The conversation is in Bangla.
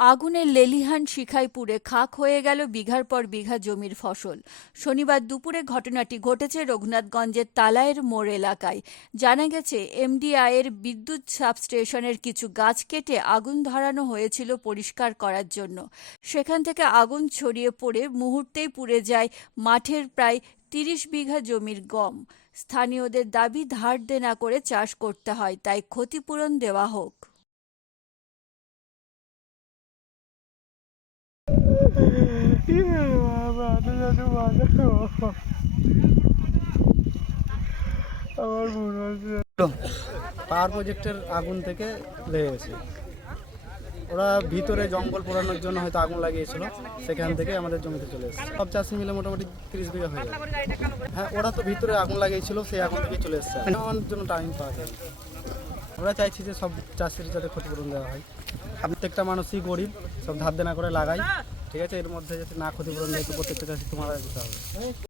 আগুনের লেলিহান শিখায় পুড়ে খাক হয়ে গেল বিঘার পর বিঘা জমির ফসল। শনিবার দুপুরে ঘটনাটি ঘটেছে রঘুনাথগঞ্জের তালায়ের মোড় এলাকায়। জানা গেছে, এমডিআইয়ের বিদ্যুৎ সাবস্টেশনের কিছু গাছ কেটে আগুন ধরানো হয়েছিল পরিষ্কার করার জন্য। সেখান থেকে আগুন ছড়িয়ে পড়ে মুহূর্তেই পুড়ে যায় মাঠের প্রায় তিরিশ বিঘা জমির গম। স্থানীয়দের দাবি, ধার দেনা করে চাষ করতে হয়, তাই ক্ষতিপূরণ দেওয়া হোক। পাওয়ার প্রজেক্টের আগুন থেকে লেগে গেছে। ওরা ভিতরে জঙ্গল পোড়ানোর জন্য হয়তো আগুন লাগিয়েছিল, সেখান থেকে আমাদের জমিতে চলে এসেছে। সব চাষি মিলে মোটামুটি তিরিশ বিঘা হয়ে যাবে হ্যাঁ ওরা তো ভিতরে আগুন লাগিয়েছিল, সেই আগুন থেকে চলে এসেছে। আমার জন্য টাইম পাওয়া যায়। আমরা চাইছি যে সব চাষির যাতে ক্ষতিপূরণ দেওয়া হয়। প্রত্যেকটা মানুষই গরিব, সব ধার দেনা করে লাগাই। ঠিক আছে? এর মধ্যে যাতে না ক্ষতিপূরণ দেয় প্রত্যেকটা চাষি তোমার দিতে হবে।